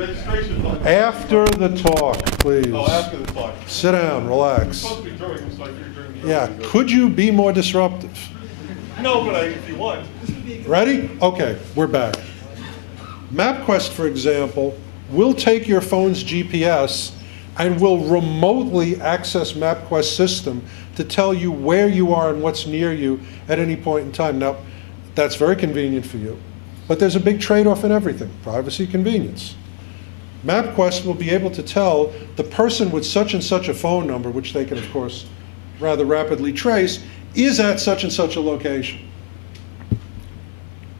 Registration fund. After the talk, please. Oh, after the talk. Sit down, It's relax. supposed to be during, so I figured during the. Yeah, could you be more disruptive? No, but if you want. Ready? Okay, we're back. MapQuest, for example, will take your phone's GPS and will remotely access MapQuest system to tell you where you are and what's near you at any point in time. Now, that's very convenient for you, but there's a big trade-off in everything: privacy, convenience. MapQuest will be able to tell the person with such and such a phone number, which they can, of course, rather rapidly trace, is at such and such a location.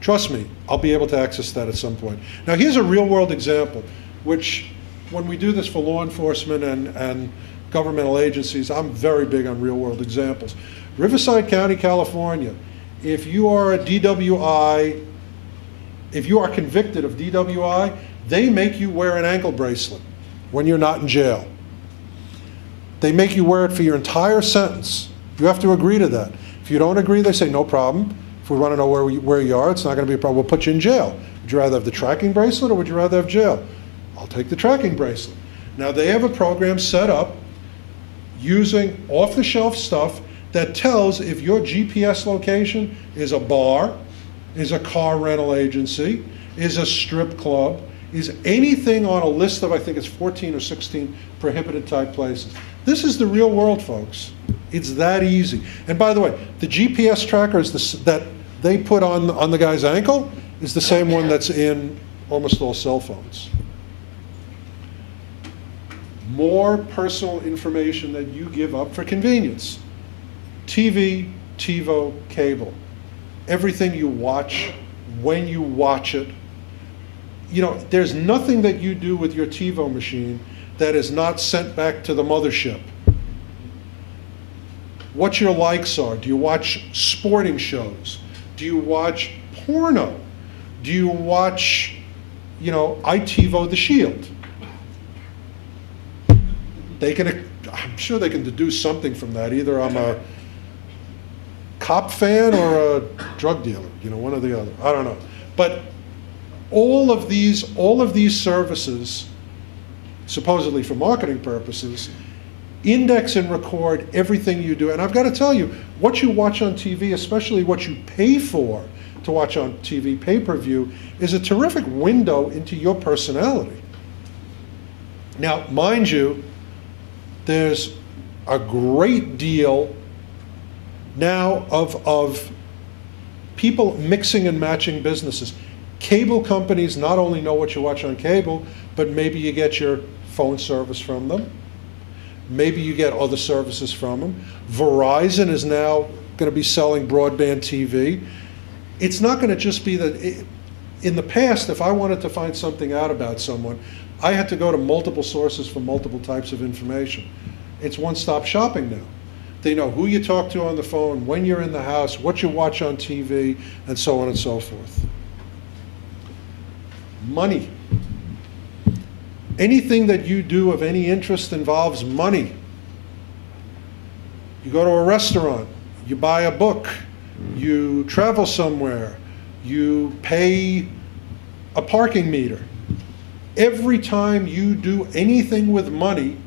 Trust me, I'll be able to access that at some point. Now, here's a real-world example, which, when we do this for law enforcement and governmental agencies, I'm very big on real-world examples. Riverside County, California, if you are a DWI, if you are convicted of DWI, they make you wear an ankle bracelet when you're not in jail. They make you wear it for your entire sentence. You have to agree to that. If you don't agree, they say, no problem. If we want to know where you are, it's not going to be a problem. We'll put you in jail. Would you rather have the tracking bracelet or would you rather have jail? I'll take the tracking bracelet. Now, they have a program set up using off-the-shelf stuff that tells if your GPS location is a bar, is a car rental agency, is a strip club, is anything on a list of, I think it's 14 or 16 prohibited type places. This is the real world, folks. It's that easy. And by the way, the GPS tracker that they put on the guy's ankle is the same one that's in almost all cell phones. More personal information that you give up for convenience. TV, TiVo, cable. Everything you watch, when you watch it. You know, there's nothing that you do with your TiVo machine that is not sent back to the mothership. What your likes are. Do you watch sporting shows? Do you watch porno? Do you watch, you know, iTivo The Shield? I'm sure they can deduce something from that. Either I'm a cop fan or a drug dealer, you know, one or the other. I don't know. But all of these services, supposedly for marketing purposes, index and record everything you do. And I've got to tell you, what you watch on TV, especially what you pay for to watch on TV, pay-per-view, is a terrific window into your personality. Now, mind you, there's a great deal now of people mixing and matching businesses. Cable companies not only know what you watch on cable, but maybe you get your phone service from them. Maybe you get other services from them. Verizon is now going to be selling broadband TV. It's not going to just be that. In the past, if I wanted to find something out about someone, I had to go to multiple sources for multiple types of information. It's one-stop shopping now. They know who you talk to on the phone, when you're in the house, what you watch on TV, and so on and so forth. Money. Anything that you do of any interest involves money. You go to a restaurant, you buy a book, you travel somewhere, you pay a parking meter. Every time you do anything with money,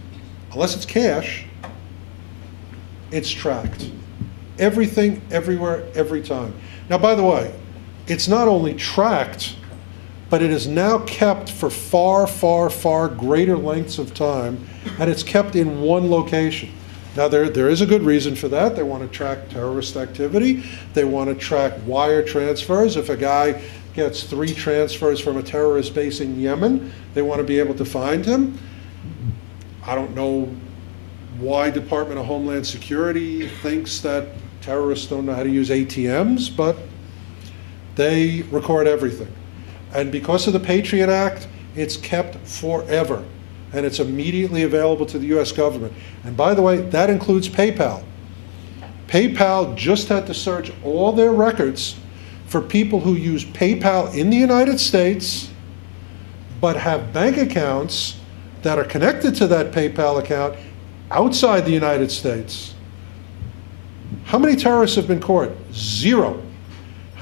unless it's cash, it's tracked. Everything, everywhere, every time. Now, by the way, it's not only tracked, but it is now kept for far, far, far greater lengths of time, and it's kept in one location. Now, there is a good reason for that. They want to track terrorist activity. They want to track wire transfers. If a guy gets 3 transfers from a terrorist base in Yemen, they want to be able to find him. I don't know why Department of Homeland Security thinks that terrorists don't know how to use ATMs, but they record everything. And because of the Patriot Act, it's kept forever. And it's immediately available to the US government. And by the way, that includes PayPal. PayPal just had to search all their records for people who use PayPal in the United States, but have bank accounts that are connected to that PayPal account outside the United States. How many terrorists have been caught? 0.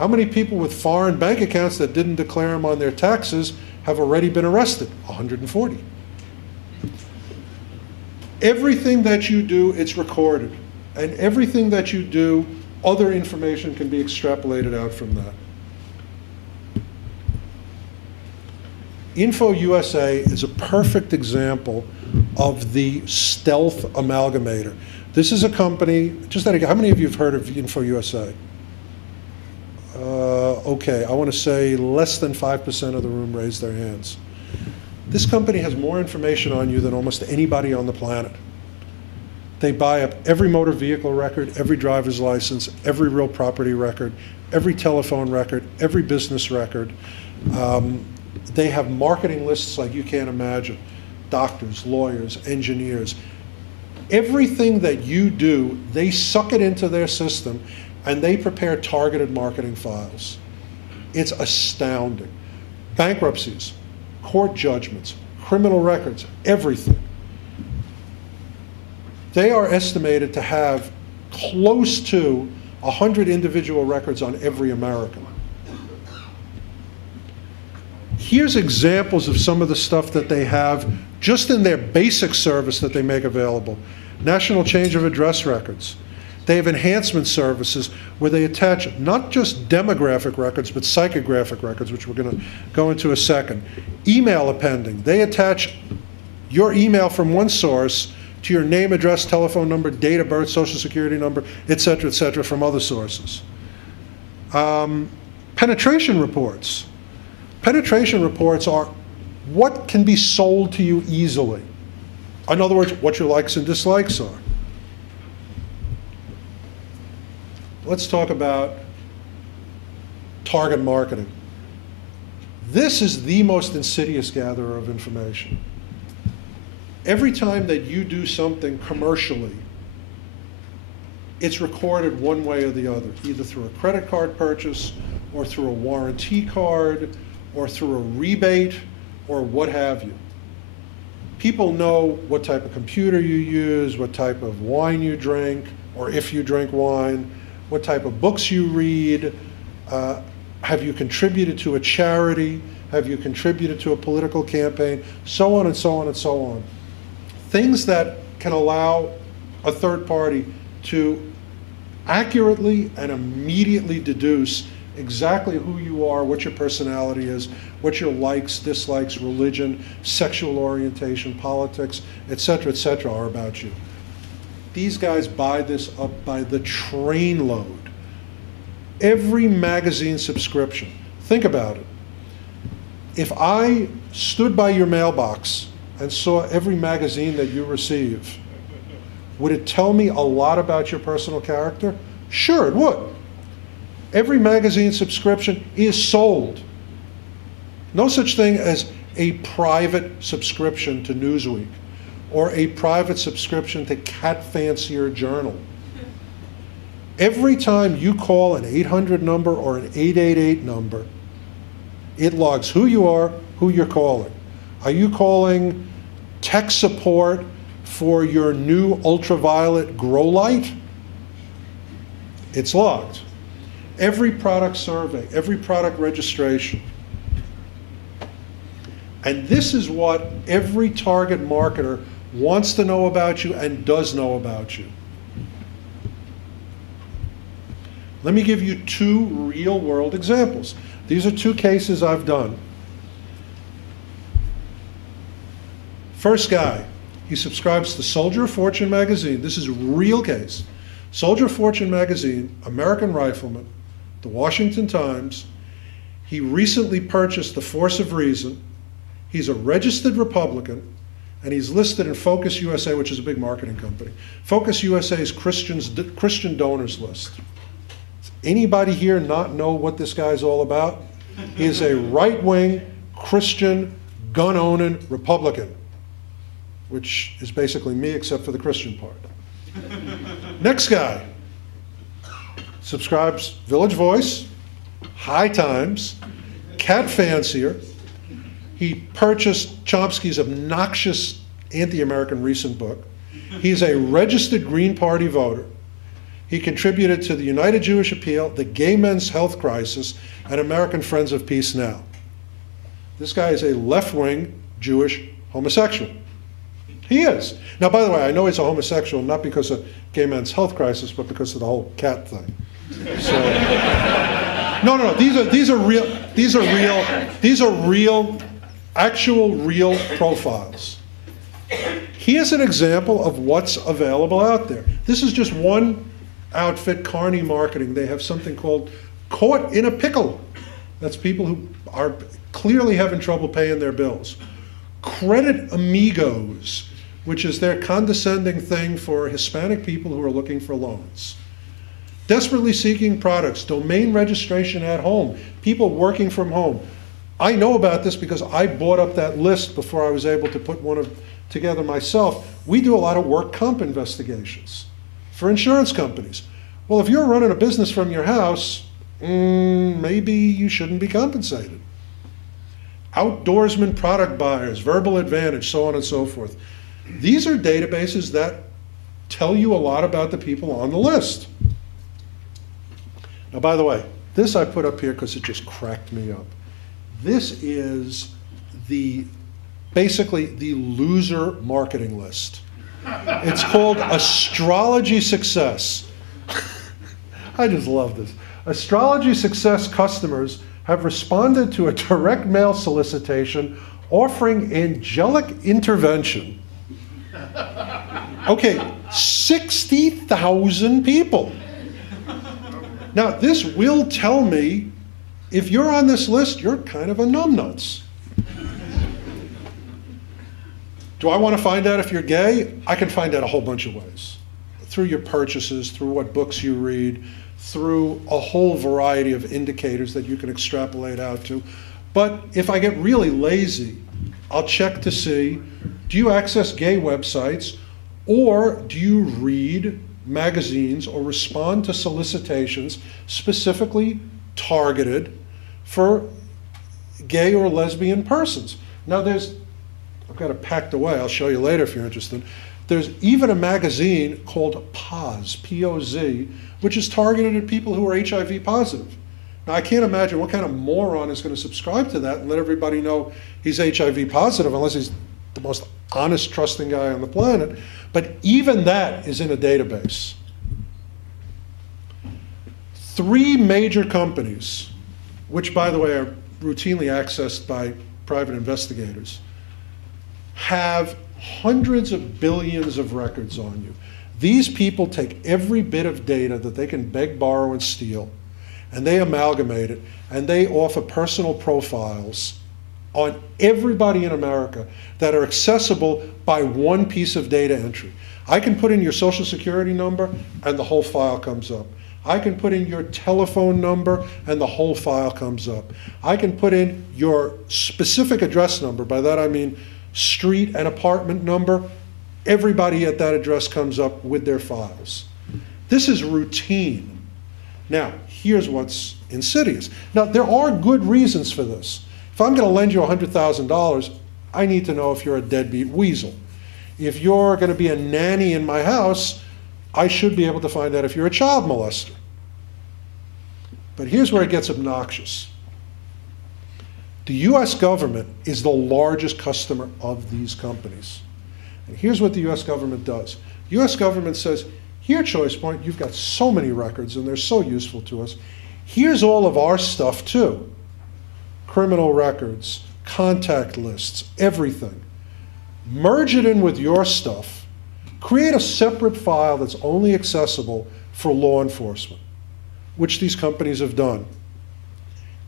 How many people with foreign bank accounts that didn't declare them on their taxes have already been arrested, 140. Everything that you do, it's recorded. And everything that you do, other information can be extrapolated out from that. Info USA is a perfect example of the stealth amalgamator. This is a company, how many of you have heard of Info USA? Okay, I want to say less than 5% of the room raised their hands. This company has more information on you than almost anybody on the planet. They buy up every motor vehicle record, every driver's license, every real property record, every telephone record, every business record. They have marketing lists like you can't imagine. Doctors, lawyers, engineers. Everything that you do, they suck it into their system and they prepare targeted marketing files. It's astounding. Bankruptcies, court judgments, criminal records, everything. They are estimated to have close to 100 individual records on every American. Here's examples of some of the stuff that they have just in their basic service that they make available. National change of address records. They have enhancement services where they attach not just demographic records, but psychographic records, which we're going to go into a second. Email appending. They attach your email from one source to your name, address, telephone number, date of birth, social security number, et cetera, from other sources. Penetration reports. Penetration reports are what can be sold to you easily. In other words, what your likes and dislikes are. Let's talk about target marketing. This is the most insidious gatherer of information. Every time that you do something commercially, it's recorded one way or the other, either through a credit card purchase or through a warranty card or through a rebate or what have you. People know what type of computer you use, what type of wine you drink, or if you drink wine, what type of books you read, have you contributed to a charity, have you contributed to a political campaign, so on and so on and so on. Things that can allow a third party to accurately and immediately deduce exactly who you are, what your personality is, what your likes, dislikes, religion, sexual orientation, politics, et cetera, are about you. These guys buy this up by the trainload. Every magazine subscription, think about it. If I stood by your mailbox and saw every magazine that you receive, would it tell me a lot about your personal character? Sure, it would. Every magazine subscription is sold. No such thing as a private subscription to Newsweek or a private subscription to Cat Fancier Journal. Every time you call an 800 number or an 888 number, it logs who you are, who you're calling. Are you calling tech support for your new ultraviolet grow light? It's logged. Every product survey, every product registration. And this is what every target marketer wants to know about you and does know about you. Let me give you two real-world examples. These are two cases I've done. First guy, he subscribes to Soldier of Fortune magazine. This is a real case. Soldier of Fortune magazine, American Rifleman, the Washington Times. He recently purchased The Force of Reason. He's a registered Republican, and he's listed in Focus USA, which is a big marketing company. Focus USA's Christian donors list. Does anybody here not know what this guy's all about? He is a right-wing, Christian, gun-owning Republican, which is basically me except for the Christian part. Next guy subscribes Village Voice, High Times, Cat Fancier. He purchased Chomsky's obnoxious anti-American recent book. He's a registered Green Party voter. He contributed to the United Jewish Appeal, the Gay Men's Health Crisis, and American Friends of Peace Now. This guy is a left-wing Jewish homosexual. He is. Now, by the way, I know he's a homosexual not because of gay men's health crisis, but because of the whole cat thing. So, no. These are real, actual real profiles. Here's an example of what's available out there. This is just one outfit, Carney Marketing. They have something called Caught in a Pickle. That's people who are clearly having trouble paying their bills. Credit Amigos, which is their condescending thing for Hispanic people who are looking for loans. Desperately Seeking Products, domain registration at home, people working from home. I know about this because I bought up that list before I was able to put one together myself. We do a lot of work comp investigations for insurance companies. Well, if you're running a business from your house, maybe you shouldn't be compensated. Outdoorsman product buyers, Verbal Advantage, so on and so forth. These are databases that tell you a lot about the people on the list. Now, by the way, this I put up here because it just cracked me up. This is basically the loser marketing list. It's called Astrology Success. I just love this. Astrology Success customers have responded to a direct mail solicitation offering angelic intervention. Okay, 60,000 people. Now, this will tell me if you're on this list, you're kind of a numbnuts. Do I want to find out if you're gay? I can find out a whole bunch of ways. Through your purchases, through what books you read, through a whole variety of indicators that you can extrapolate out to. But if I get really lazy, I'll check to see, do you access gay websites, or do you read magazines or respond to solicitations specifically targeted for gay or lesbian persons? Now I've got it packed away, I'll show you later if you're interested. There's even a magazine called POZ, P-O-Z, which is targeted at people who are HIV positive. Now, I can't imagine what kind of moron is going to subscribe to that and let everybody know he's HIV positive, unless he's the most honest, trusting guy on the planet. But even that is in a database. 3 major companies, which, by the way, are routinely accessed by private investigators, have hundreds of billions of records on you. These people take every bit of data that they can beg, borrow, and steal, and they amalgamate it, and they offer personal profiles on everybody in America that are accessible by one piece of data entry. I can put in your social security number, and the whole file comes up. I can put in your telephone number, and the whole file comes up. I can put in your specific address number. By that I mean street and apartment number. Everybody at that address comes up with their files. This is routine. Now, here's what's insidious. Now, there are good reasons for this. If I'm going to lend you $100,000, I need to know if you're a deadbeat weasel. If you're going to be a nanny in my house, I should be able to find out if you're a child molester. But here's where it gets obnoxious. The US government is the largest customer of these companies. And here's what the US government does. The US government says, here, ChoicePoint, you've got so many records and they're so useful to us. Here's all of our stuff too. Criminal records, contact lists, everything. Merge it in with your stuff. Create a separate file that's only accessible for law enforcement, which these companies have done.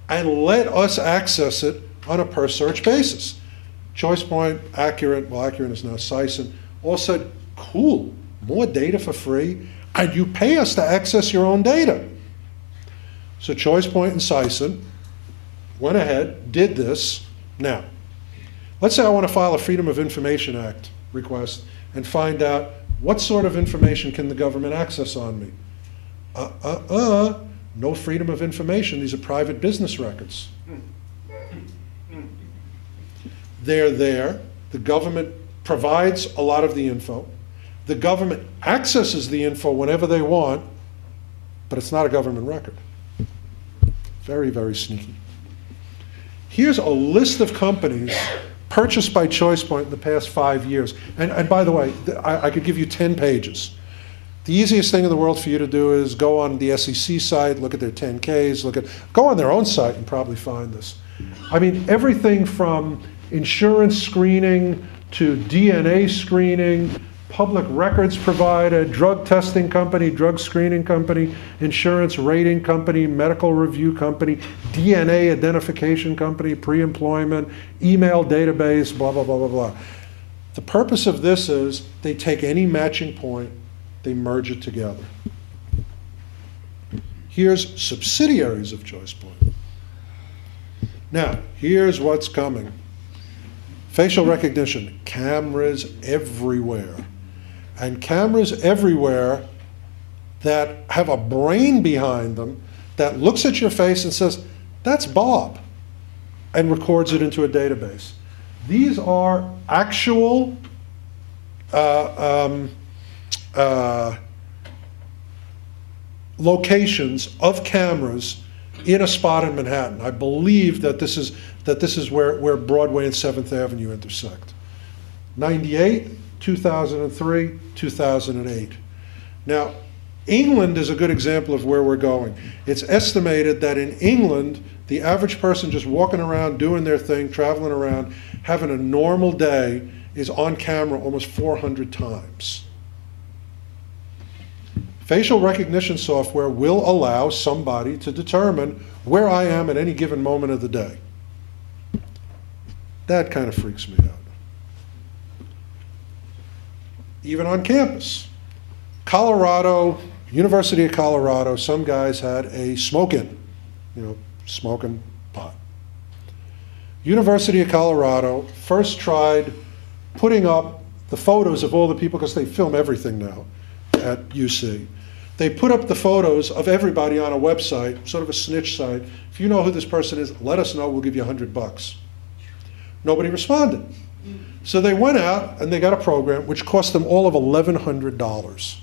And let us access it on a per search basis. ChoicePoint, Accurate, well, Accurate is now Sison, all said, cool, more data for free, and you pay us to access your own data. So ChoicePoint and Sison went ahead, did this. Now, let's say I want to file a Freedom of Information Act request and find out what sort of information can the government access on me. No freedom of information. These are private business records. They're there. The government provides a lot of the info. The government accesses the info whenever they want, but it's not a government record. Very, very sneaky. Here's a list of companies purchased by ChoicePoint in the past 5 years. And by the way, I could give you 10 pages. The easiest thing in the world for you to do is go on the SEC site, look at their 10Ks, go on their own site and probably find this. I mean, everything from insurance screening to DNA screening, public records provider, drug testing company, drug screening company, insurance rating company, medical review company, DNA identification company, pre-employment, email database, blah, blah, blah, blah, blah. The purpose of this is they take any matching point, they merge it together. Here's subsidiaries of ChoicePoint. Now, here's what's coming. Facial recognition, cameras everywhere. And cameras everywhere that have a brain behind them that looks at your face and says, that's Bob, and records it into a database. These are actual locations of cameras in a spot in Manhattan. I believe that this is where Broadway and 7th Avenue intersect. 98, 2003, 2008. Now, England is a good example of where we're going. It's estimated that in England, the average person just walking around, doing their thing, traveling around, having a normal day is on camera almost 400 times. Facial recognition software will allow somebody to determine where I am at any given moment of the day. That kind of freaks me out. Even on campus. Colorado, University of Colorado, some guys had a smoke-in, smoking pot. University of Colorado first tried putting up the photos of all the people, because they film everything now at UC. They put up the photos of everybody on a website, sort of a snitch site. If you know who this person is, let us know, we'll give you $100. Nobody responded. So they went out and they got a program which cost them all of $1,100.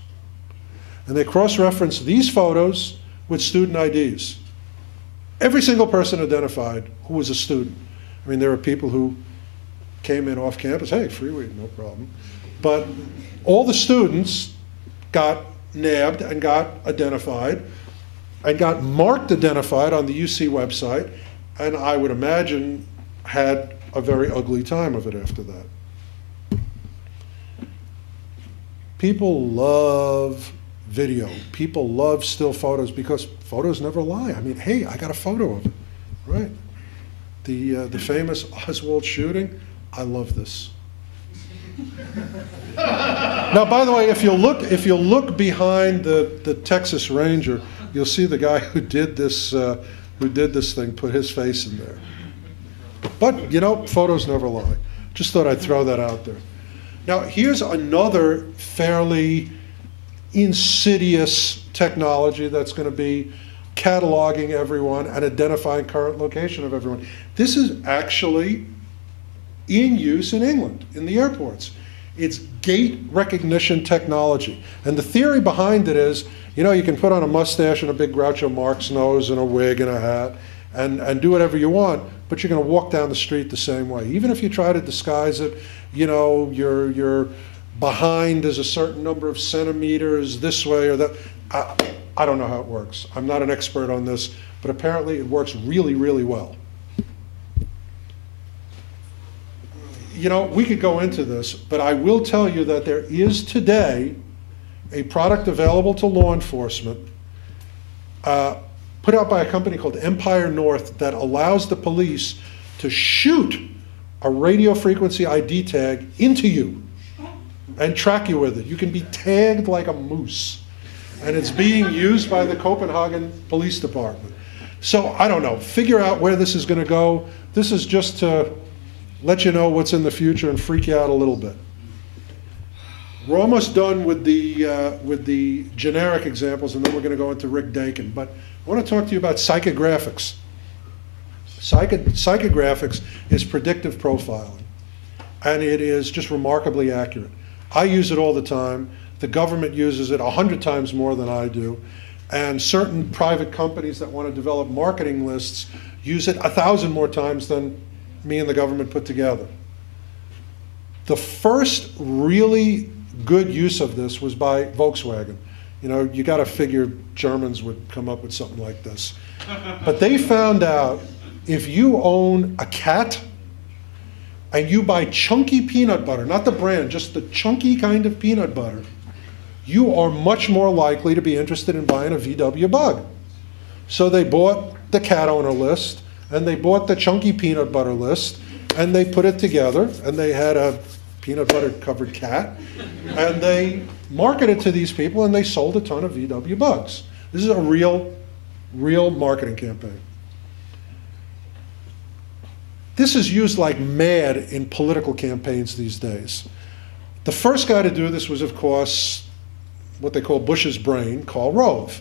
And they cross-referenced these photos with student IDs. Every single person identified who was a student. I mean, there were people who came in off campus, hey, free weed, no problem. But all the students got nabbed and got identified and got marked identified on the UC website, and I would imagine had a very ugly time of it after that. People love video. People love still photos because photos never lie. I mean, hey, I got a photo of it, right? The famous Oswald shooting, I love this. Now, by the way, if you look behind the Texas Ranger, you'll see the guy who did this thing put his face in there. But photos never lie. Just thought I'd throw that out there. Now, here's another fairly insidious technology that's going to be cataloging everyone and identifying current location of everyone. This is actually in use in England, in the airports. It's gait recognition technology. And the theory behind it is, you can put on a mustache and a big Groucho Marx nose and a wig and a hat and do whatever you want, but you're going to walk down the street the same way. Even if you try to disguise it, your behind is a certain number of centimeters this way or that. I don't know how it works. I'm not an expert on this, but apparently it works really, really well. We could go into this, but I will tell you that there is today a product available to law enforcement put out by a company called Empire North that allows the police to shoot a radio frequency ID tag into you and track you with it. You can be tagged like a moose. And it's being used by the Copenhagen Police Department. So I don't know, figure out where this is going to go. This is just to let you know what's in the future and freak you out a little bit. We're almost done with the generic examples, and then we're going to go into Rick Dakin. But I want to talk to you about psychographics. Psychographics is predictive profiling, and it is just remarkably accurate. I use it all the time. The government uses it 100 times more than I do. And certain private companies that want to develop marketing lists use it 1,000 more times than me and the government put together. The first really good use of this was by Volkswagen. You know, you got to figure Germans would come up with something like this. But they found out if you own a cat and you buy chunky peanut butter, not the brand, just the chunky kind of peanut butter, you are much more likely to be interested in buying a VW Bug. So they bought the cat owner list, and they bought the chunky peanut butter list, and they put it together, and they had a peanut butter covered cat, and they marketed to these people, and they sold a ton of VW Bugs. This is a real marketing campaign. This is used like mad in political campaigns these days. The first guy to do this was, of course, what they call Bush's brain, Karl Rove.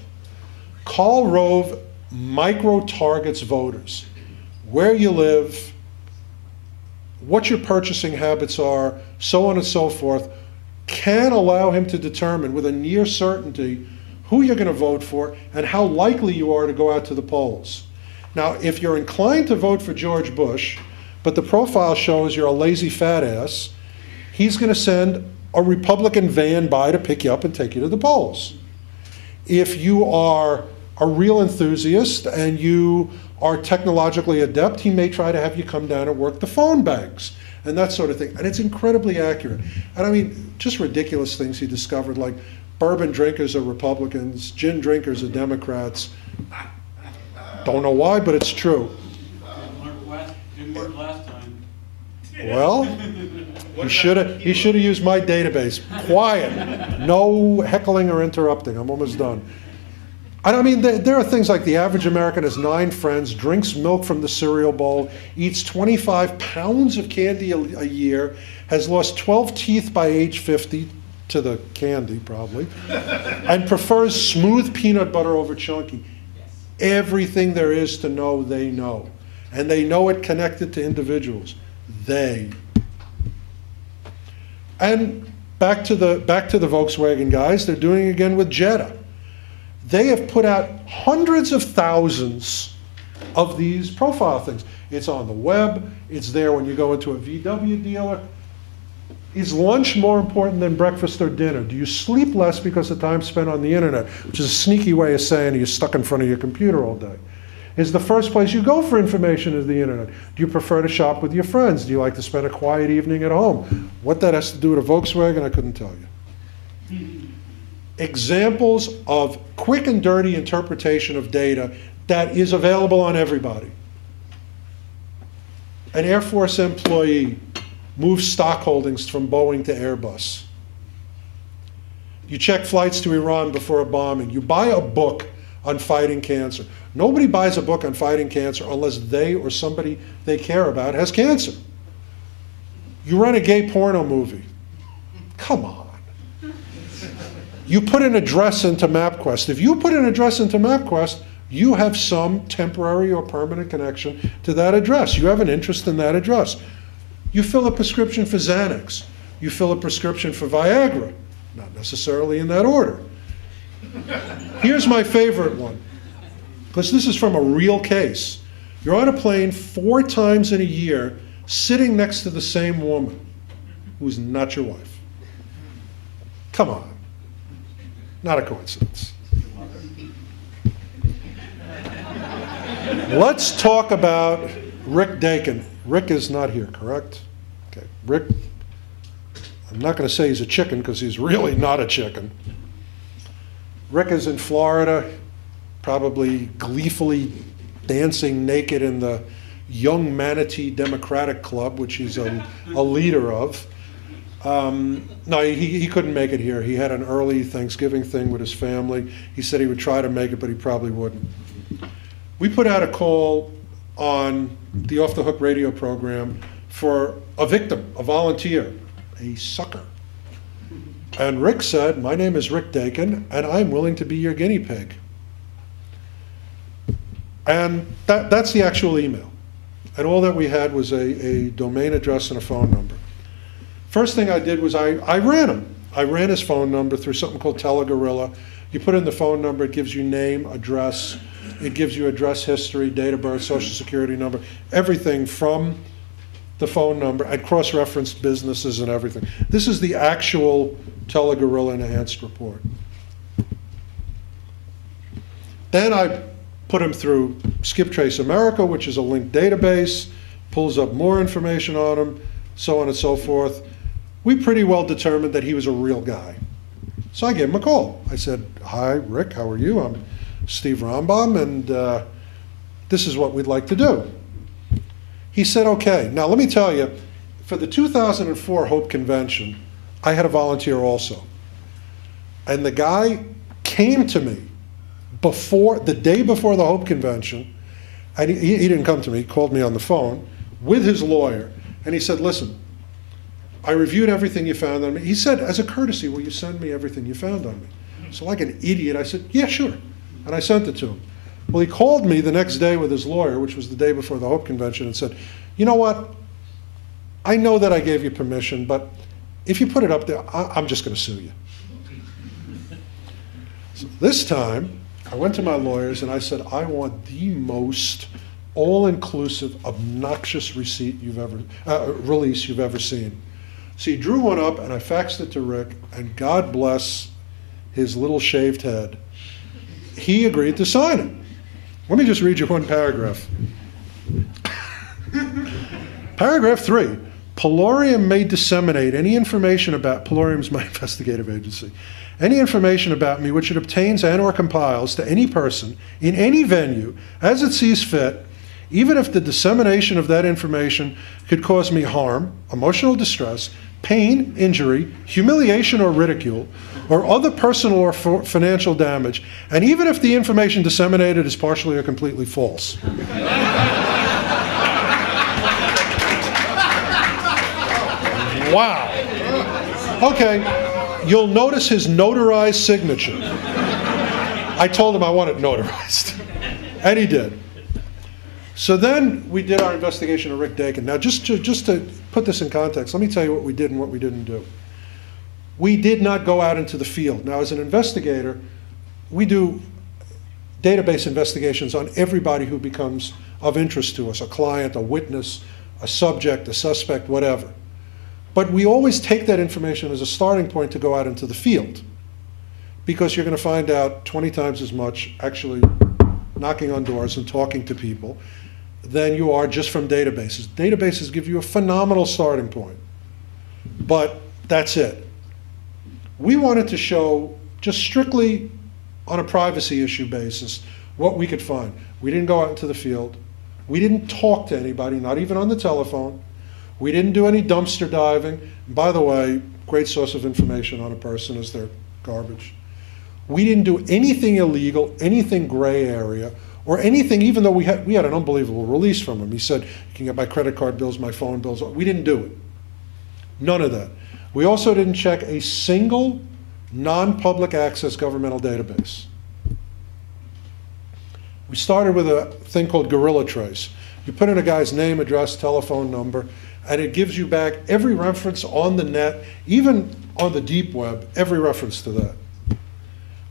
Karl Rove micro-targets voters. Where you live, what your purchasing habits are, so on and so forth, can allow him to determine with a near certainty who you're going to vote for and how likely you are to go out to the polls. Now, if you're inclined to vote for George Bush, but the profile shows you're a lazy fat ass, he's going to send a Republican van by to pick you up and take you to the polls. If you are a real enthusiast and you are technologically adept, he may try to have you come down and work the phone banks and that sort of thing. And it's incredibly accurate. And I mean, just ridiculous things he discovered, like bourbon drinkers are Republicans, gin drinkers are Democrats. Don't know why, but it's true. Didn't work last time. Well, he should have used my database. Quiet. No heckling or interrupting. I'm almost done. And I mean, there are things like the average American has 9 friends, drinks milk from the cereal bowl, eats 25 pounds of candy a year, has lost 12 teeth by age 50, to the candy probably, and prefers smooth peanut butter over chunky. Everything there is to know, they know. And they know it connected to individuals. They. And back to the Volkswagen guys, they're doing it again with Jetta. They have put out hundreds of thousands of these profile things. It's on the web. It's there when you go into a VW dealer. Is lunch more important than breakfast or dinner? Do you sleep less because of time spent on the internet, which is a sneaky way of saying you're stuck in front of your computer all day? Is the first place you go for information is the internet? Do you prefer to shop with your friends? Do you like to spend a quiet evening at home? What that has to do with a Volkswagen, I couldn't tell you. Examples of quick and dirty interpretation of data that is available on everybody. An Air Force employee moves stock holdings from Boeing to Airbus. You check flights to Iran before a bombing. You buy a book on fighting cancer. Nobody buys a book on fighting cancer unless they or somebody they care about has cancer. You run a gay porno movie. Come on. You put an address into MapQuest. If you put an address into MapQuest, you have some temporary or permanent connection to that address. You have an interest in that address. You fill a prescription for Xanax. You fill a prescription for Viagra. Not necessarily in that order. Here's my favorite one, because this is from a real case. You're on a plane 4 times in a year, sitting next to the same woman who's not your wife. Come on. Not a coincidence. Let's talk about Rick Dakin. Rick is not here, correct? Okay, Rick, I'm not going to say he's a chicken because he's really not a chicken. Rick is in Florida, probably gleefully dancing naked in the Young Manatee Democratic Club, which he's a leader of. No, he couldn't make it here. He had an early Thanksgiving thing with his family. He said he would try to make it, but he probably wouldn't. We put out a call on the Off the Hook radio program for a victim, a volunteer, a sucker. And Rick said, my name is Rick Dakin, and I'm willing to be your guinea pig. And that's the actual email. And all that we had was a domain address and a phone number. First thing I did was I ran him. I ran his phone number through something called Telegorilla. You put in the phone number, it gives you name, address, It gives you address history, date of birth, social security number, everything from the phone number, and cross-referenced businesses and everything. This is the actual Telegorilla enhanced report. Then I put him through Skip Trace America, which is a linked database, pulls up more information on him, so on and so forth. We pretty well determined that he was a real guy. So I gave him a call. I said, "Hi, Rick, how are you? I'm Steve Rambam, and this is what we'd like to do." He said, "Okay." Now, let me tell you, for the 2004 Hope Convention, I had a volunteer also. And the guy came to me the day before the Hope Convention, and he didn't come to me, he called me on the phone with his lawyer, and he said, "Listen, I reviewed everything you found on me." He said, "As a courtesy, will you send me everything you found on me?" So like an idiot, I said, "Yeah, sure." And I sent it to him. Well, he called me the next day with his lawyer, which was the day before the Hope Convention, and said, "You know what? I know that I gave you permission, but if you put it up there, I'm just going to sue you." So this time, I went to my lawyers and I said, "I want the most all-inclusive, obnoxious release you've ever seen." So he drew one up, and I faxed it to Rick, and God bless his little shaved head, he agreed to sign it. Let me just read you one paragraph. Paragraph 3, Polorium may disseminate any information about, Polorium's my investigative agency, any information about me which it obtains and or compiles to any person in any venue as it sees fit, even if the dissemination of that information could cause me harm, emotional distress, pain, injury, humiliation or ridicule, or other personal or financial damage, and even if the information disseminated is partially or completely false. Wow. Okay, you'll notice his notarized signature. I told him I want it notarized, and he did. So then we did our investigation of Rick Dakin. Now, just to put this in context, let me tell you what we did and what we didn't do. We did not go out into the field. Now, as an investigator, we do database investigations on everybody who becomes of interest to us, a client, a witness, a subject, a suspect, whatever. But we always take that information as a starting point to go out into the field, because you're going to find out 20 times as much actually knocking on doors and talking to people than you are just from databases. Databases give you a phenomenal starting point, but that's it. We wanted to show, just strictly on a privacy issue basis, what we could find. We didn't go out into the field. We didn't talk to anybody, not even on the telephone. We didn't do any dumpster diving. And by the way, great source of information on a person is their garbage. We didn't do anything illegal, anything gray area, or anything, even though we had an unbelievable release from him. He said, "You can get my credit card bills, my phone bills." We didn't do it. None of that. We also didn't check a single non-public access governmental database. We started with a thing called Gorilla Trace. You put in a guy's name, address, telephone number, and it gives you back every reference on the net, even on the deep web, every reference to that.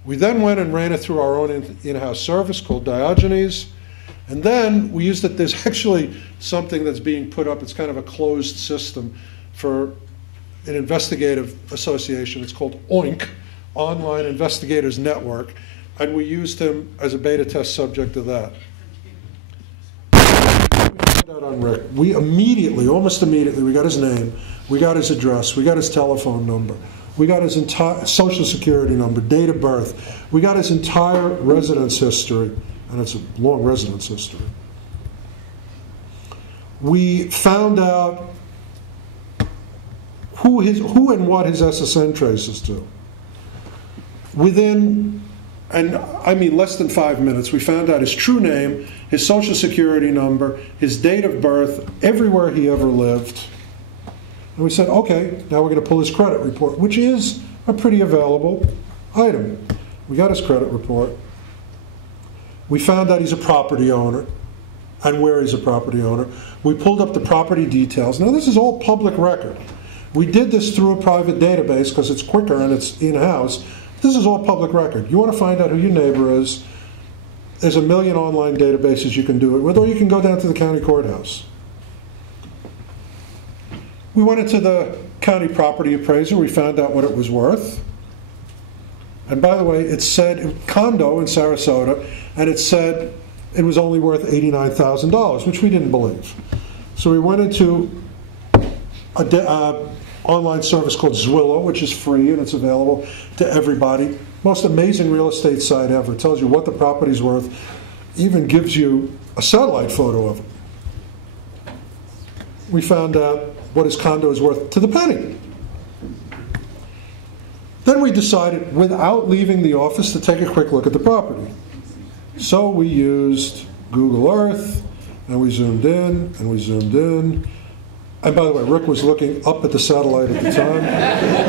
We then went and ran it through our own in-house service called Diogenes, and then we used it. There's actually something that's being put up. It's kind of a closed system for an investigative association. It's called OINC, Online Investigators Network, and we used him as a beta test subject of that. On Rick, we immediately, almost immediately, we got his name, we got his address, we got his telephone number, we got his entire social security number, date of birth, we got his entire residence history, and it's a long residence history. We found out who and what his SSN traces to. Within, and I mean less than 5 minutes, we found out his true name, his social security number, his date of birth, everywhere he ever lived. And we said, okay, now we're going to pull his credit report, which is a pretty available item. We got his credit report. We found out he's a property owner and where he's a property owner. We pulled up the property details. Now, this is all public record. We did this through a private database because it's quicker and it's in-house. This is all public record. You want to find out who your neighbor is, There's a million online databases you can do it with, or you can go down to the county courthouse. We went into the county property appraiser. We found out what it was worth. And by the way, it said condo in Sarasota, and it said it was only worth $89,000, which we didn't believe. So we went into an online service called Zwillow, which is free and it's available to everybody. Most amazing real estate site ever. It tells you what the property's worth, even gives you a satellite photo of it. We found out what his condo is worth to the penny. Then we decided, without leaving the office, to take a quick look at the property. So we used Google Earth, and we zoomed in, and we zoomed in. And by the way, Rick was looking up at the satellite at the time.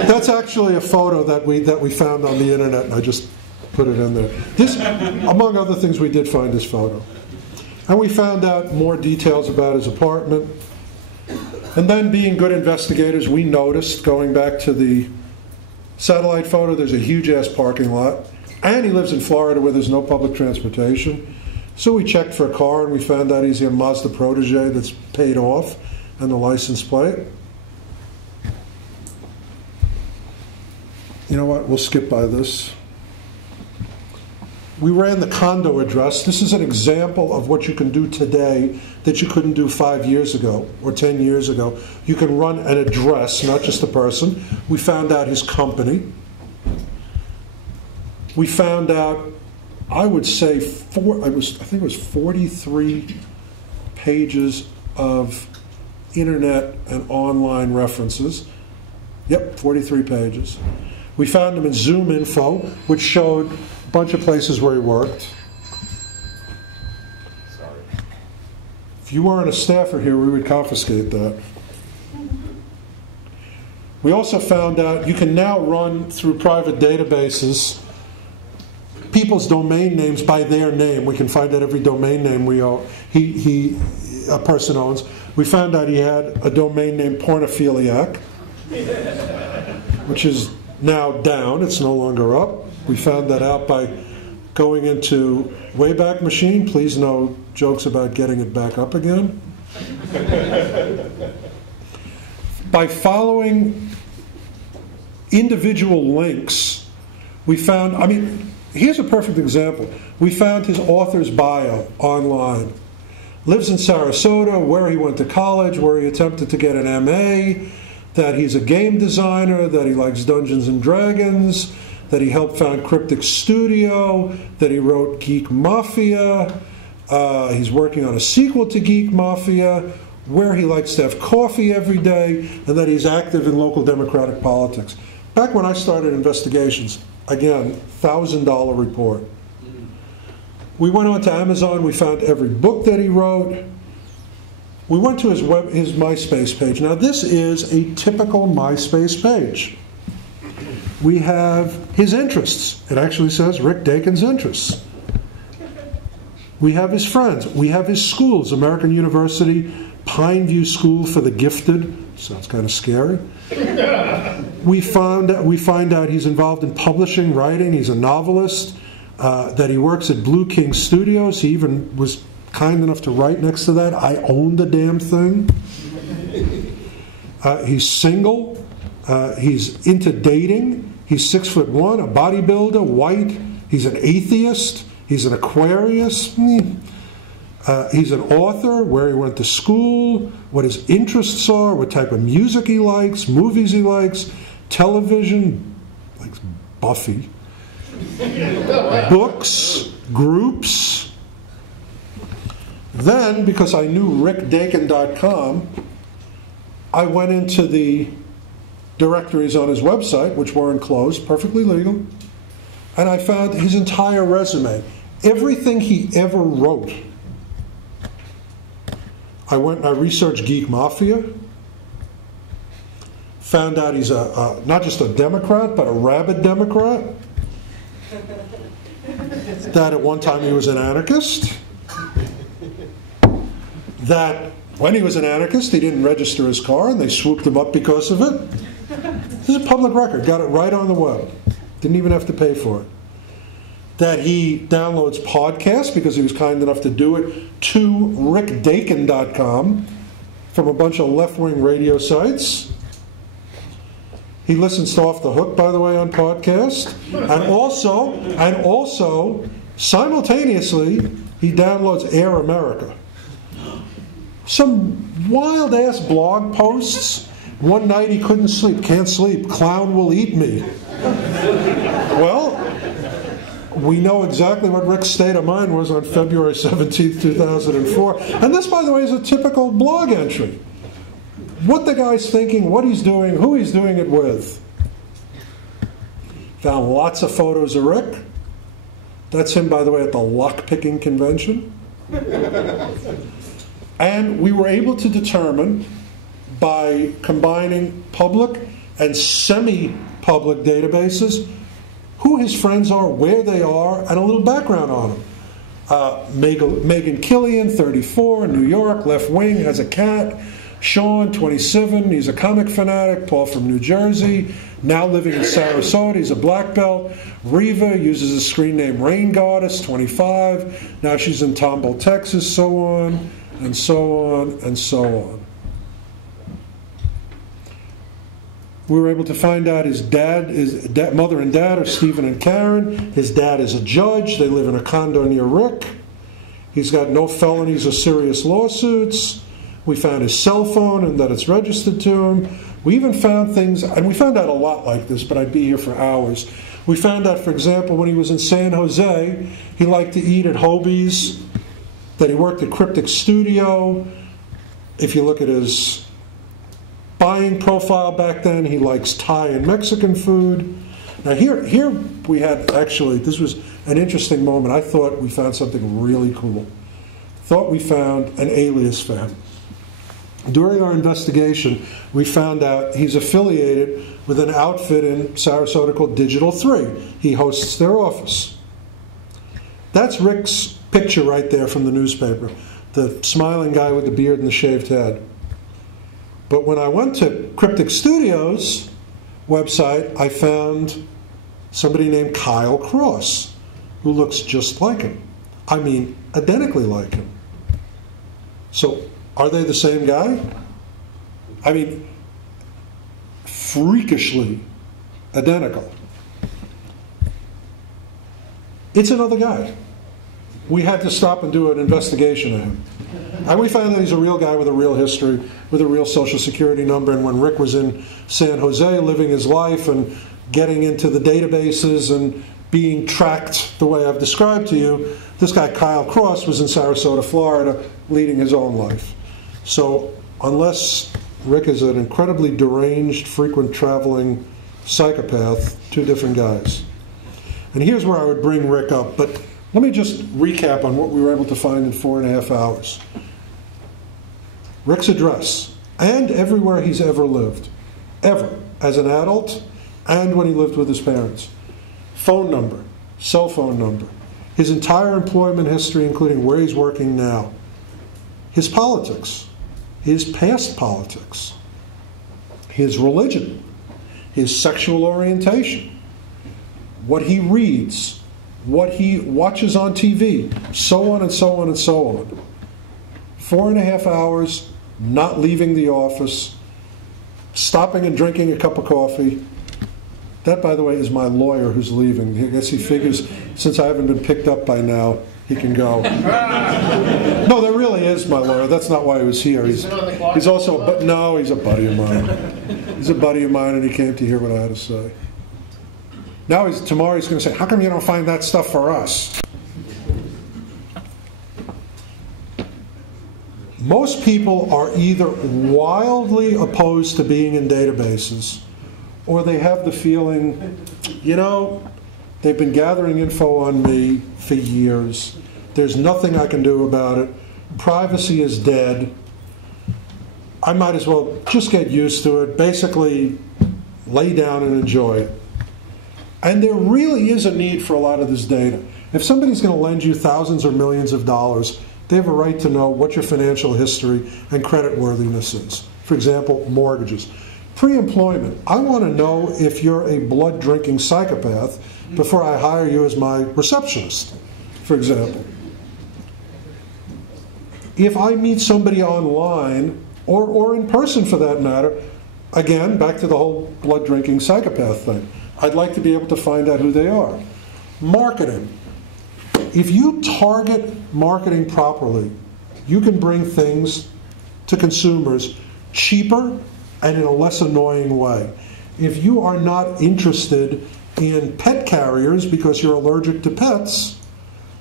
That's actually a photo that we found on the internet, and I just put it in there. This, among other things, we did find this photo. And we found out more details about his apartment. And then, being good investigators, we noticed, going back to the satellite photo, there's a huge-ass parking lot. And he lives in Florida where there's no public transportation. So we checked for a car, and we found out he's a Mazda Protege that's paid off, and the license plate. You know what? We'll skip by this. We ran the condo address. This is an example of what you can do today that you couldn't do 5 years ago or 10 years ago. You can run an address, not just a person. We found out his company. We found out, I would say, I think it was 43 pages of internet and online references. Yep, 43 pages. We found him in Zoom Info, which showed a bunch of places where he worked. Sorry. If you weren't a staffer here, we would confiscate that. We also found out you can now run through private databases people's domain names by their name. We can find out every domain name a person owns. We found out he had a domain name Pornophiliac, which is now down. It's no longer up. We found that out by going into Wayback Machine. Please no jokes about getting it back up again. By following individual links, we found, here's a perfect example. We found his author's bio online. Lives in Sarasota, where he went to college, where he attempted to get an MA, that he's a game designer, that he likes Dungeons and Dragons, that he helped found Cryptic Studio, that he wrote Geek Mafia, he's working on a sequel to Geek Mafia, where he likes to have coffee every day, and that he's active in local democratic politics. Back when I started Investigations, again, $1,000 report. We went on to Amazon, we found every book that he wrote. We went to his MySpace page. Now this is a typical MySpace page. We have his interests. It actually says Rick Dakin's interests. We have his friends. We have his schools, American University, Pineview School for the Gifted. Sounds kind of scary. We find out he's involved in publishing, writing. He's a novelist. That he works at Blue King Studios. He even was kind enough to write next to that, I own the damn thing. He's single. He's into dating. He's 6'1", a bodybuilder, white. He's an atheist. He's an Aquarius. He's an author, where he went to school, what his interests are, what type of music he likes, movies he likes, television, likes Buffy. Books, groups. Then, because I knew rickdakin.com, I went into the directories on his website, which weren't closed, perfectly legal, and I found his entire resume, everything he ever wrote. I went and I researched Geek Mafia, found out he's not just a Democrat, but a rabid Democrat. That at one time he was an anarchist. That when he was an anarchist, he didn't register his car, and they swooped him up because of it. This is a public record. Got it right on the web. Didn't even have to pay for it. that he downloads podcasts because he was kind enough to do it to rickdakin.com from a bunch of left-wing radio sites. He listens to Off the Hook, by the way, on podcast. And also, simultaneously, he downloads Air America. Some wild-ass blog posts. One night he couldn't sleep. Can't sleep. Clown will eat me. Well, we know exactly what Rick's state of mind was on February 17th, 2004. And this, by the way, is a typical blog entry. What the guy's thinking, what he's doing, who he's doing it with. Found lots of photos of Rick. That's him, by the way, at the lock-picking convention. And we were able to determine, by combining public and semi-public databases, who his friends are, where they are, and a little background on them. Megan Killian, 34, New York, left wing, has a cat. Sean, 27, he's a comic fanatic. Paul from New Jersey, now living in Sarasota, he's a black belt. Reva uses a screen name Rain Goddess, 25. Now she's in Tomball, Texas, so on, and so on, and so on. We were able to find out his mother and dad are Stephen and Karen. His dad is a judge. They live in a condo near Rick. He's got no felonies or serious lawsuits. We found his cell phone and that it's registered to him. We even found things, and we found out a lot like this, but I'd be here for hours. We found out, for example, when he was in San Jose, he liked to eat at Hobie's, that he worked at Cryptic Studio. If you look at his buying profile back then, he likes Thai and Mexican food. Now here we had, actually, this was an interesting moment. I thought we found something really cool. Thought we found an alias for him. During our investigation, we found out he's affiliated with an outfit in Sarasota called Digital 3. He hosts their office. That's Rick's picture right there from the newspaper, the smiling guy with the beard and the shaved head. But when I went to Cryptic Studios website, I found somebody named Kyle Cross, who looks just like him. I mean, identically like him. So, are they the same guy? I mean, freakishly identical. It's another guy. We had to stop and do an investigation of him. And we found that he's a real guy with a real history, with a real social security number. And when Rick was in San Jose living his life and getting into the databases and being tracked the way I've described to you, this guy Kyle Cross was in Sarasota, Florida, leading his own life. So unless Rick is an incredibly deranged, frequent traveling psychopath, two different guys. And here's where I would bring Rick up, but let me just recap on what we were able to find in 4.5 hours. Rick's address, and everywhere he's ever lived, ever, as an adult, and when he lived with his parents. Phone number, cell phone number, his entire employment history, including where he's working now, his politics, his past politics, his religion, his sexual orientation, what he reads, what he watches on TV, so on and so on and so on. 4.5 hours, not leaving the office, stopping and drinking a cup of coffee. That, by the way, is my lawyer who's leaving. I guess he figures, since I haven't been picked up by now, he can go. No, there really is my lawyer. That's not why he was here. He's also, but no, he's a buddy of mine. He's a buddy of mine, and he came to hear what I had to say. Now tomorrow he's going to say, how come you don't find that stuff for us? Most people are either wildly opposed to being in databases, or they have the feeling, you know, they've been gathering info on me for years. There's nothing I can do about it. Privacy is dead. I might as well just get used to it. Basically, lay down and enjoy it. And there really is a need for a lot of this data. If somebody's going to lend you thousands or millions of dollars, they have a right to know what your financial history and creditworthiness is. For example, mortgages. Pre-employment, I want to know if you're a blood-drinking psychopath before I hire you as my receptionist, for example. If I meet somebody online, or in person for that matter, again, back to the whole blood-drinking psychopath thing, I'd like to be able to find out who they are. Marketing. If you target marketing properly, you can bring things to consumers cheaper and in a less annoying way. If you are not interested in pet carriers because you're allergic to pets,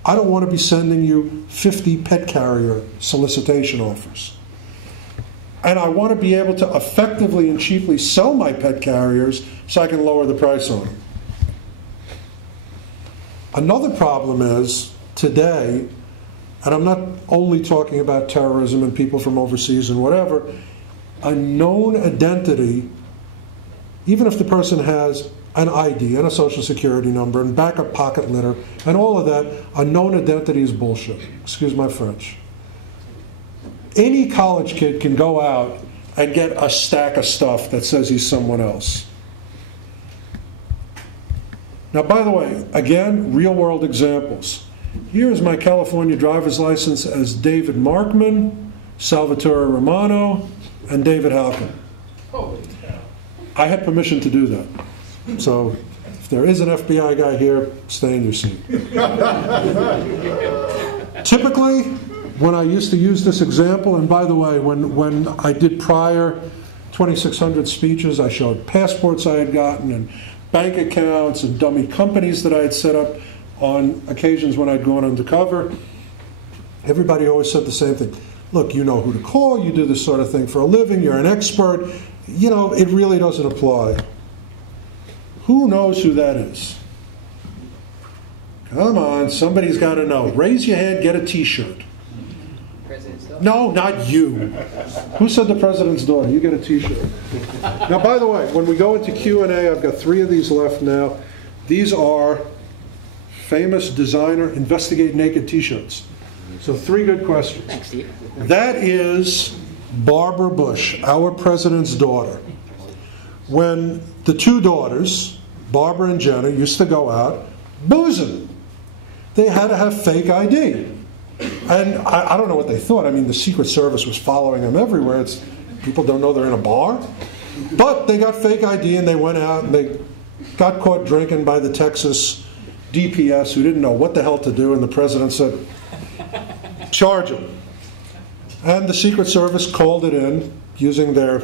I don't want to be sending you 50 pet carrier solicitation offers. And I want to be able to effectively and cheaply sell my pet carriers so I can lower the price on them. Another problem is, today, and I'm not only talking about terrorism and people from overseas and whatever, a known identity, even if the person has an ID and a social security number and backup pocket litter and all of that, a known identity is bullshit. Excuse my French. Any college kid can go out and get a stack of stuff that says he's someone else. Now, by the way, again, real-world examples. Here is my California driver's license as David Markman, Salvatore Romano, and David Halkin. I had permission to do that. So if there is an FBI guy here, stay in your seat. Typically, when I used to use this example, and by the way, when I did prior 2,600 speeches, I showed passports I had gotten and bank accounts and dummy companies that I had set up on occasions when I'd gone undercover. Everybody always said the same thing. Look, you know who to call, you do this sort of thing for a living, you're an expert. You know, it really doesn't apply. Who knows who that is? Come on, somebody's got to know. Raise your hand, get a T-shirt. No, not you. Who said the president's daughter? You get a T-shirt. Now, by the way, when we go into Q&A, I've got 3 of these left now. These are famous designer Investigate naked T-shirts. So 3 good questions. Thanks, Steve. That is Barbara Bush, our president's daughter. When the 2 daughters, Barbara and Jenna, used to go out boozing, they had to have fake ID. And I don't know what they thought. I mean, the Secret Service was following them everywhere. People don't know they're in a bar. But they got fake ID and they went out and they got caught drinking by the Texas DPS who didn't know what the hell to do. And the president said, charge them. And the Secret Service called it in using their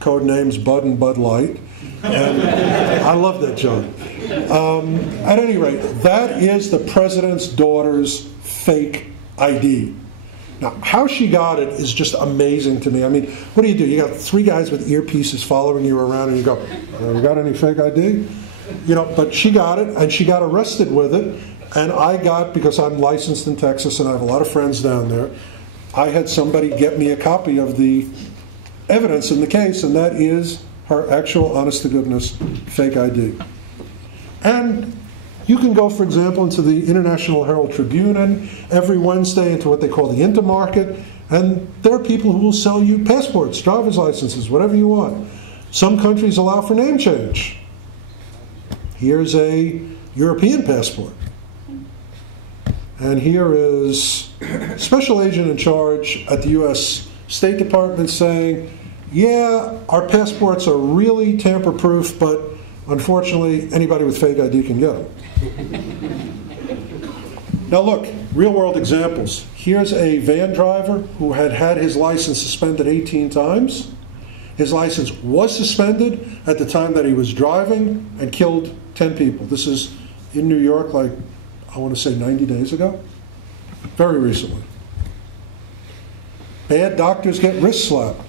code names Bud and Bud Light. And I love that joke. At any rate, that is the president's daughter's fake ID. Now, how she got it is just amazing to me. I mean, what do? You got 3 guys with earpieces following you around and you go, you got any fake ID? You know, but she got it and she got arrested with it. And I got, because I'm licensed in Texas and I have a lot of friends down there, I had somebody get me a copy of the evidence in the case, and that is her actual, honest-to-goodness fake ID. And you can go, for example, into the International Herald Tribune and every Wednesday into what they call the Intermarket, and there are people who will sell you passports, driver's licenses, whatever you want. Some countries allow for name change. Here's a European passport. And here is special agent in charge at the U.S. State Department saying, yeah, our passports are really tamper-proof, but unfortunately, anybody with fake ID can get them. Now look, real-world examples. Here's a van driver who had had his license suspended 18 times. His license was suspended at the time that he was driving and killed 10 people. This is in New York, like, I want to say 90 days ago. Very recently. Bad doctors get wrist slapped.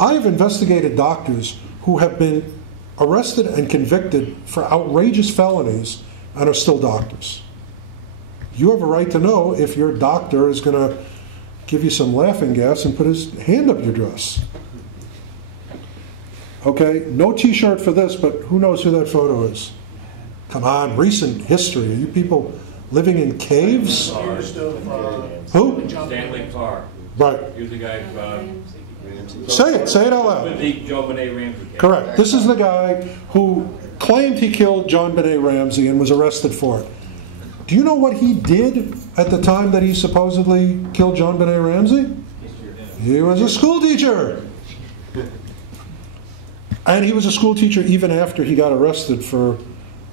I've investigated doctors who have been arrested and convicted for outrageous felonies and are still doctors. You have a right to know if your doctor is going to give you some laughing gas and put his hand up your dress. Okay, no T-shirt for this, but who knows who that photo is? Come on, recent history. Are you people living in caves? Who? Who? Stanley Parr. Right. He was the guy Say it out loud. With the Joe Benet Ramsey case. Correct. This is the guy who claimed he killed John Benet Ramsey and was arrested for it. Do you know what he did at the time that he supposedly killed John Benet Ramsey? He was a school teacher. And he was a school teacher even after he got arrested for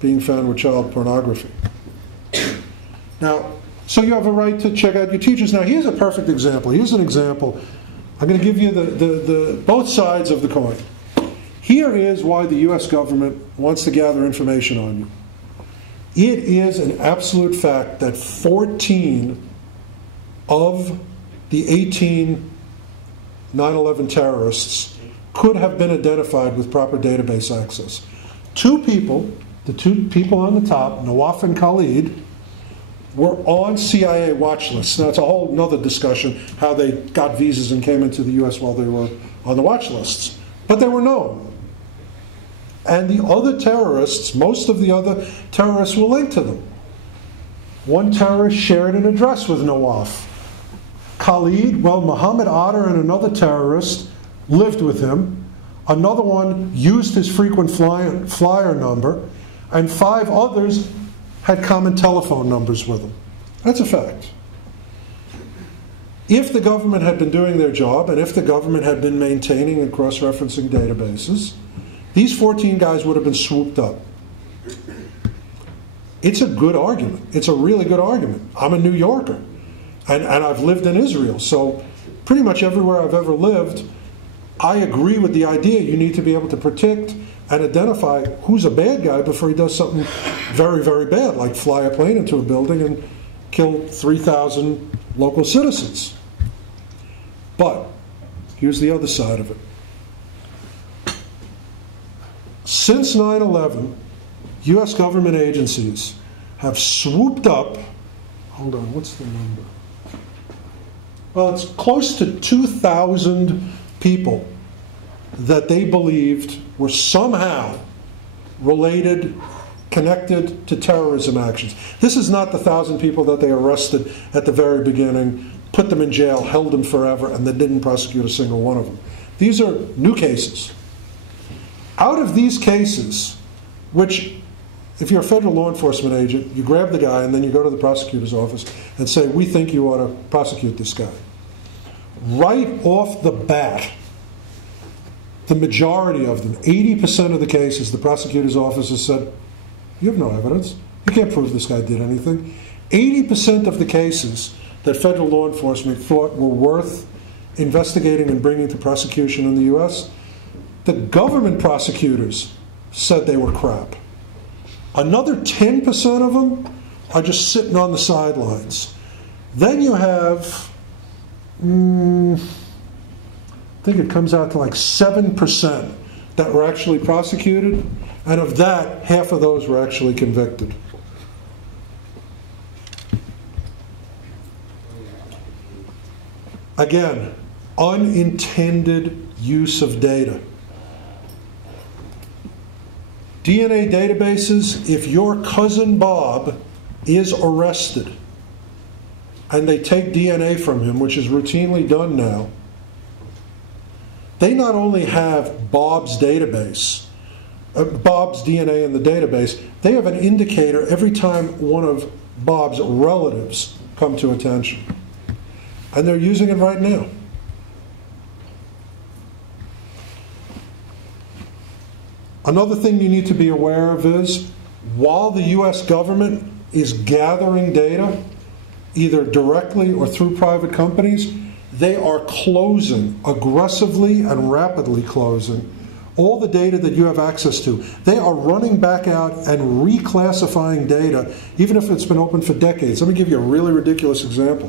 being found with child pornography. Now, so you have a right to check out your teachers. Now, here's a perfect example. Here's an example. I'm going to give you the both sides of the coin. Here is why the U.S. government wants to gather information on you. It is an absolute fact that 14 of the 18 9/11 terrorists could have been identified with proper database access. Two people, the two people on the top, Nawaf and Khalid, were on CIA watch lists. Now, it's a whole other discussion how they got visas and came into the U.S. while they were on the watch lists. But they were known. And the other terrorists, most of the other terrorists were linked to them. One terrorist shared an address with Nawaf. Khalid, well, Muhammad Otter and another terrorist lived with him. Another one used his frequent flyer number. And 5 others had common telephone numbers with him. That's a fact. If the government had been doing their job, and if the government had been maintaining and cross-referencing databases, these 14 guys would have been swooped up. It's a good argument. It's a really good argument. I'm a New Yorker, and I've lived in Israel, so pretty much everywhere I've ever lived, I agree with the idea you need to be able to predict and identify who's a bad guy before he does something very, very bad, like fly a plane into a building and kill 3,000 local citizens. But here's the other side of it. Since 9/11, U.S. government agencies have swooped up, hold on, what's the number? Well, it's close to 2,000 people that they believed were somehow related, connected to terrorism actions. This is not the 1,000 people that they arrested at the very beginning, put them in jail, held them forever, and then didn't prosecute a single one of them. These are new cases. Out of these cases, which, if you're a federal law enforcement agent, you grab the guy and then you go to the prosecutor's office and say, we think you ought to prosecute this guy. Right off the bat, the majority of them, 80% of the cases, the prosecutor's office has said, you have no evidence. You can't prove this guy did anything. 80% of the cases that federal law enforcement thought were worth investigating and bringing to prosecution in the U.S., the government prosecutors said they were crap. Another 10% of them are just sitting on the sidelines. Then you have, I think it comes out to like 7% that were actually prosecuted, and of that, half of those were actually convicted. Again, unintended use of data. DNA databases, if your cousin Bob is arrested and they take DNA from him, which is routinely done now, they not only have Bob's database, Bob's DNA in the database, they have an indicator every time one of Bob's relatives come to attention. And they're using it right now. Another thing you need to be aware of is, while the U.S. government is gathering data, either directly or through private companies, they are closing, aggressively and rapidly closing, all the data that you have access to. They are running back out and reclassifying data, even if it's been open for decades. Let me give you a really ridiculous example.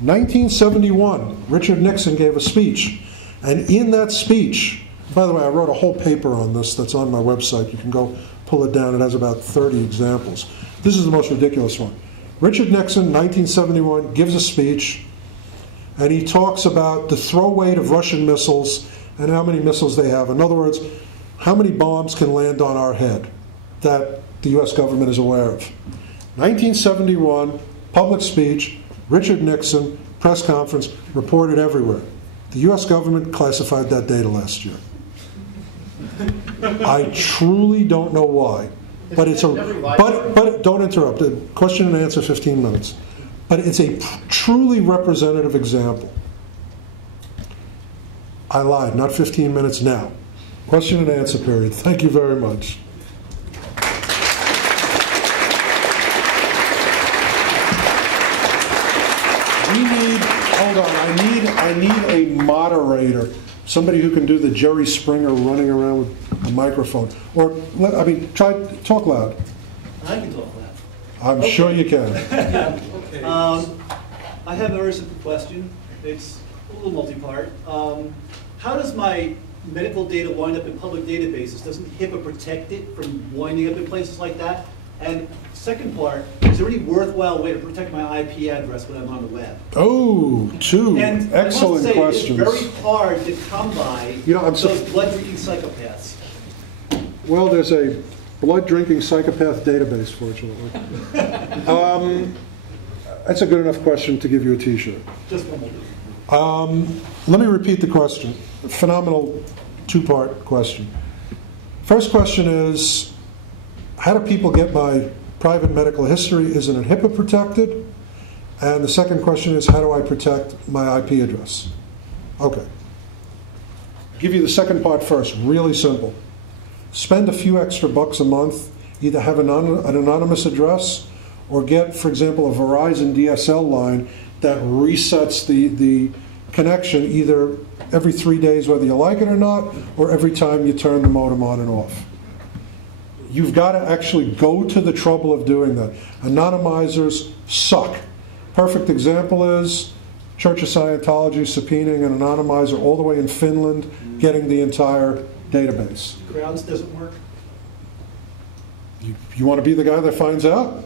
1971, Richard Nixon gave a speech, and in that speech, by the way, I wrote a whole paper on this that's on my website. You can go pull it down. It has about 30 examples. This is the most ridiculous one. Richard Nixon, 1971, gives a speech, and he talks about the throw weight of Russian missiles and how many missiles they have. In other words, how many bombs can land on our head that the U.S. government is aware of. 1971, public speech, Richard Nixon, press conference, reported everywhere. The US government classified that data last year. I truly don't know why. But it's but don't interrupt. Question and answer, 15 minutes. But it's a truly representative example. I lied, not 15 minutes now. Question and answer period. Thank you very much. Hold on, I need a moderator, somebody who can do the Jerry Springer running around with a microphone. Or, talk loud. I can talk loud. I'm sure you can. Yeah. Okay. I have a very simple question. It's a little multi-part. How does my medical data wind up in public databases? Doesn't HIPAA protect it from winding up in places like that? And second part, is there any worthwhile way to protect my IP address when I'm on the web? Oh, two and excellent I must say, questions. It's very hard to come by those blood-drinking psychopaths. Well, there's a blood-drinking psychopath database, fortunately. That's a good enough question to give you a T-shirt. Just one more. Let me repeat the question. Phenomenal two-part question. First question is, how do people get my private medical history? Isn't it HIPAA protected? And the second question is, how do I protect my IP address? Okay. I'll give you the second part first. Really simple. Spend a few extra bucks a month, either have an anonymous address or get, for example, a Verizon DSL line that resets the connection either every 3 days, whether you like it or not, or every time you turn the modem on and off. You've got to actually go to the trouble of doing that. Anonymizers suck. Perfect example is Church of Scientology subpoenaing an anonymizer all the way in Finland, getting the entire database. Grounds doesn't work? You want to be the guy that finds out?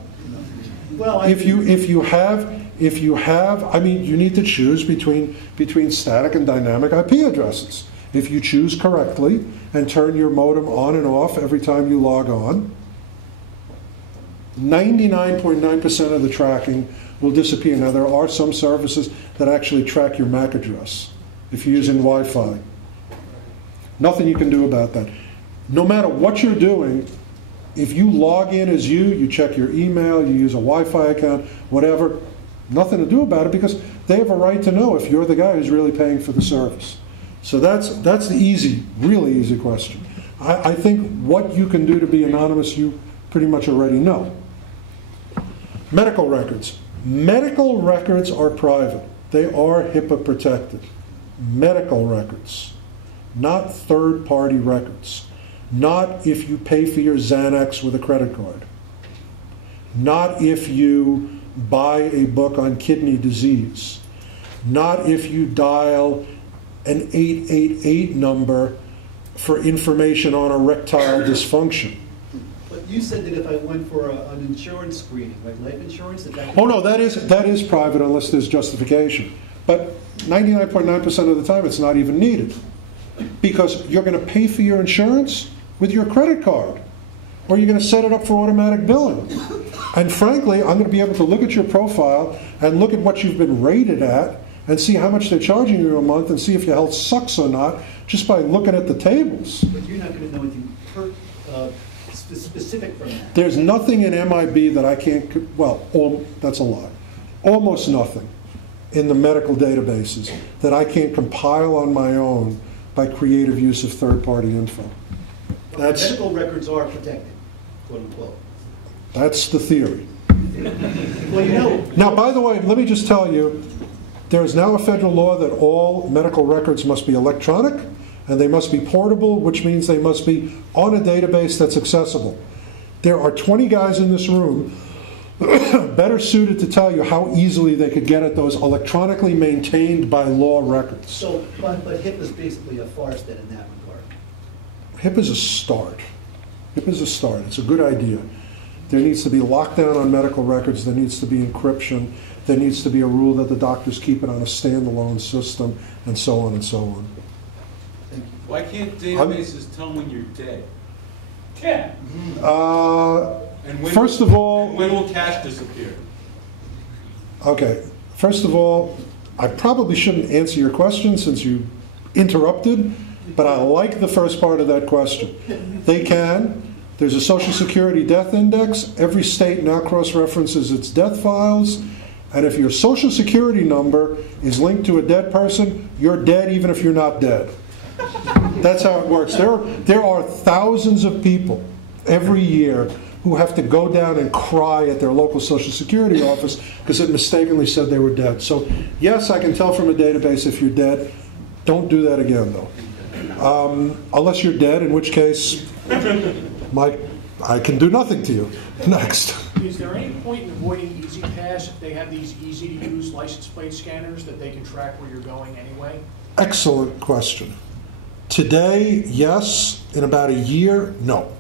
Well, if you have, I mean, you need to choose between static and dynamic IP addresses. If you choose correctly and turn your modem on and off every time you log on, 99.9% of the tracking will disappear. Now, there are some services that actually track your MAC address if you're using Wi-Fi. Nothing you can do about that. No matter what you're doing, if you log in as you check your email, you use a Wi-Fi account, whatever, nothing to do about it because they have a right to know if you're the guy who's really paying for the service. So that's the easy, really easy question. I think what you can do to be anonymous, you pretty much already know. Medical records. Medical records are private. They are HIPAA protected. Medical records, not third-party records. Not if you pay for your Xanax with a credit card. Not if you buy a book on kidney disease. Not if you dial an 888 number for information on erectile dysfunction. But you said that if I went for an insurance screening, like life insurance, that Oh no, that is private unless there's justification. But 99.9% of the time it's not even needed. Because you're going to pay for your insurance with your credit card. Or you're going to set it up for automatic billing. And frankly, I'm going to be able to look at your profile and look at what you've been rated at and see how much they're charging you a month and see if your health sucks or not just by looking at the tables. But you're not going to know anything specific from that. There's nothing in MIB that I can't, well, that's a lie. Almost nothing in the medical databases that I can't compile on my own by creative use of third-party info. Medical records are protected, quote unquote. That's the theory. Well, you know. Now, by the way, let me just tell you, there is now a federal law that all medical records must be electronic and they must be portable, which means they must be on a database that's accessible. There are 20 guys in this room better suited to tell you how easily they could get at those electronically maintained by law records. So, but HIPAA is basically a farce then in that regard. HIPAA is a start. HIPAA is a start. It's a good idea. There needs to be lockdown on medical records. There needs to be encryption. There needs to be a rule that the doctors keep it on a standalone system, and so on and so on. Thank you. Why can't databases tell when you're dead? Yeah. And when First of all, when will cash disappear? okay. First of all, I probably shouldn't answer your question since you interrupted, but I like the first part of that question. They can. There's a Social Security death index. Every state now cross-references its death files. And if your Social Security number is linked to a dead person, you're dead even if you're not dead. That's how it works. There are thousands of people every year who have to go down and cry at their local Social Security office because it mistakenly said they were dead. So yes, I can tell from a database if you're dead. Don't do that again, though. Unless you're dead, in which case I can do nothing to you. Next. Is there any point in avoiding Easy Pass if they have these easy-to-use license plate scanners that they can track where you're going anyway? Excellent question. Today, yes. In about a year, no.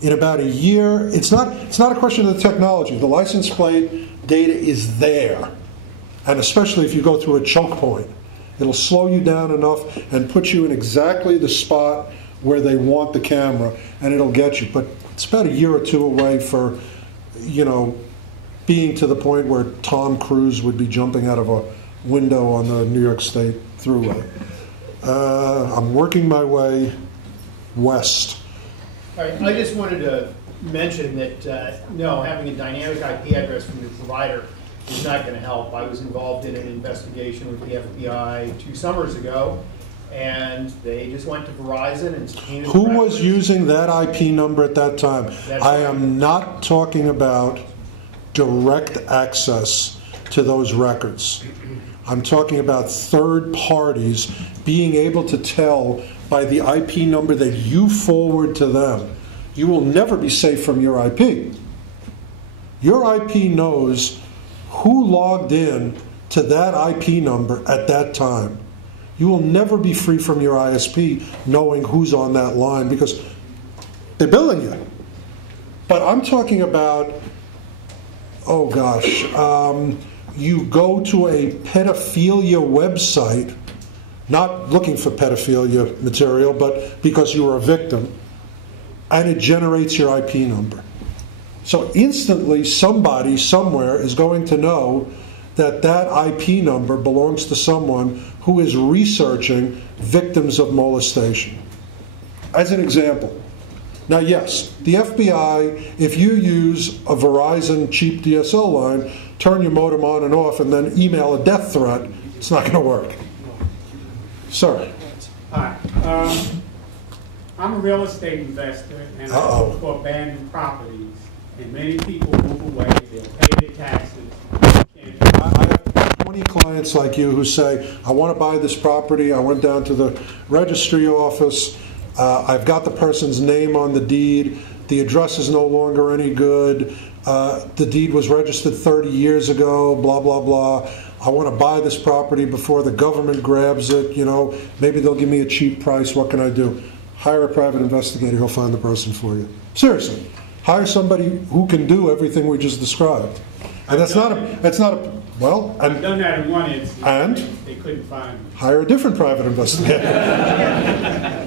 In about a year, it's not a question of the technology. The license plate data is there. And especially if you go through a choke point, it'll slow you down enough and put you in exactly the spot where they want the camera, and it'll get you. But it's about a year or two away for, being to the point where Tom Cruise would be jumping out of a window on the New York State Thruway. I'm working my way west. All right, I just wanted to mention that, no, having a dynamic IP address from your provider is not going to help. I was involved in an investigation with the FBI 2 summers ago, and they just went to Verizon and subpoenaed. Who was using that IP number at that time? That's I right. am not talking about direct access to those records. I'm talking about third parties being able to tell by the IP number that you forward to them. You will never be safe from your IP. Your IP knows who logged in to that IP number at that time. You will never be free from your ISP knowing who's on that line because they're billing you. But I'm talking about, oh gosh, you go to a pedophilia website, not looking for pedophilia material, but because you were a victim, and it generates your IP number. So instantly somebody somewhere is going to know that that IP number belongs to someone who is researching victims of molestation. As an example. Now yes, the FBI, if you use a Verizon cheap DSL line, turn your modem on and off and then email a death threat, it's not going to work. Sir. Hi. I'm a real estate investor and I look for abandoned properties. And many people move away, they'll pay their taxes. I have 20 clients like you who say, I want to buy this property, I went down to the registry office, I've got the person's name on the deed, the address is no longer any good, the deed was registered 30 years ago, blah, blah, blah. I want to buy this property before the government grabs it, maybe they'll give me a cheap price, what can I do? Hire a private investigator, he'll find the person for you. Seriously. Hire somebody who can do everything we just described. And that's not a, well. I've done that in one instance. And? They couldn't find me. Hire a different private investigator.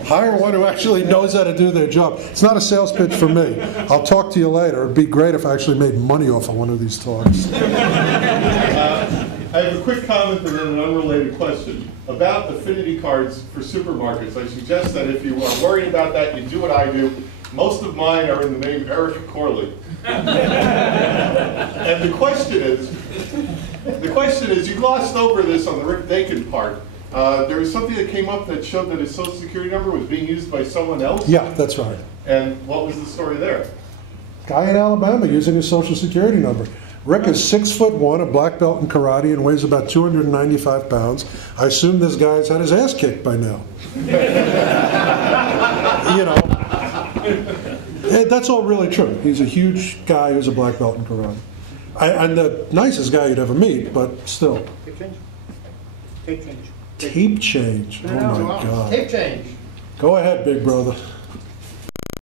Hire one who actually knows how to do their job. It's not a sales pitch for me. I'll talk to you later. It'd be great if I actually made money off of one of these talks. I have a quick comment and then an unrelated question. About affinity cards for supermarkets, I suggest that if you are worried about that, you do what I do. Most of mine are in the name Eric Corley. And the question is, you glossed over this on the Rick Dakin part. There was something that came up that showed that his Social Security number was being used by someone else? Yeah, that's right. And what was the story there? Guy in Alabama using his Social Security number. Rick is 6'1", a black belt in karate, and weighs about 295 pounds. I assume this guy's had his ass kicked by now. That's all really true. He's a huge guy who's a black belt in karate. And the nicest guy you'd ever meet, but still. Tape change. Tape change. Tape change. Oh my God. Tape change. Go ahead, big brother.